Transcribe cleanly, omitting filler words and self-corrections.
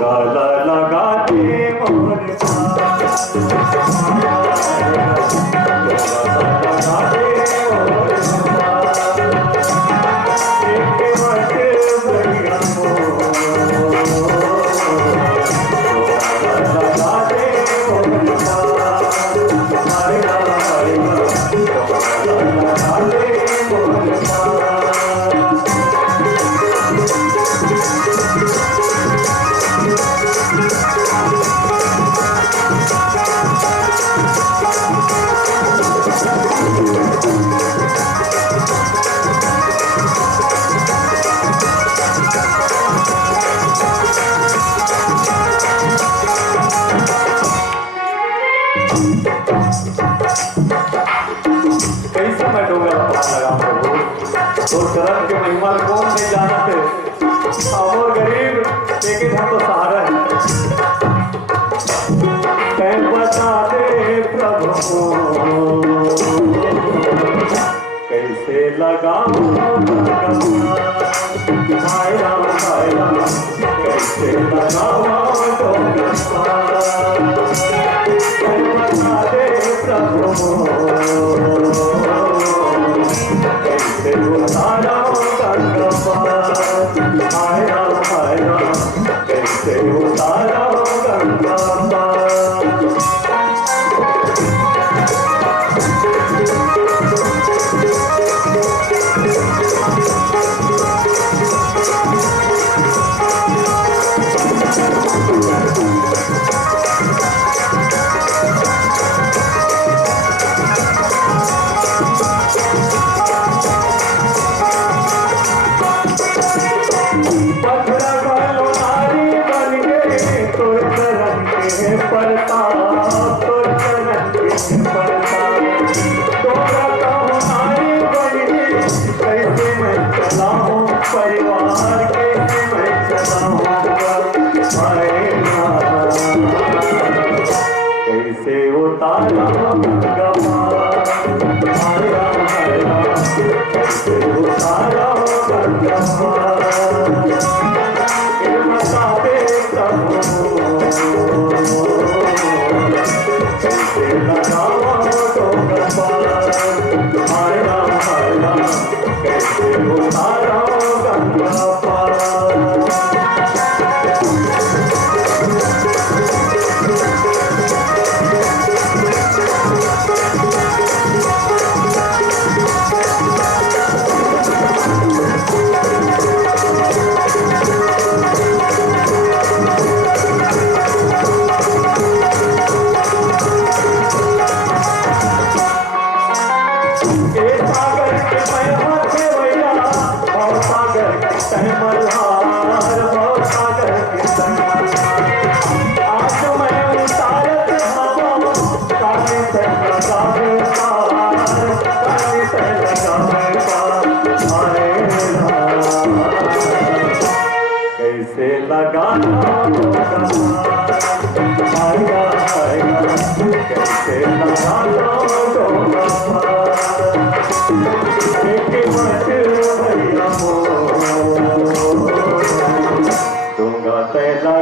गला लगा दे मोर कैसे मैं डोंगर लगा प्रभु तो चरण के महिमा कौन नहीं जानते और गरीब लेकिन हम तो सहारा है कह बता दे प्रभु कैसे लगाऊं कैसे लगाऊं कैसे उतारा गंगा कैसे उतारा गंगा कैसे उतारा कैसे उतारा कैसे लगावा कैसे उतारा कैसे लगाना कैसे लगाना दूंगा तेरा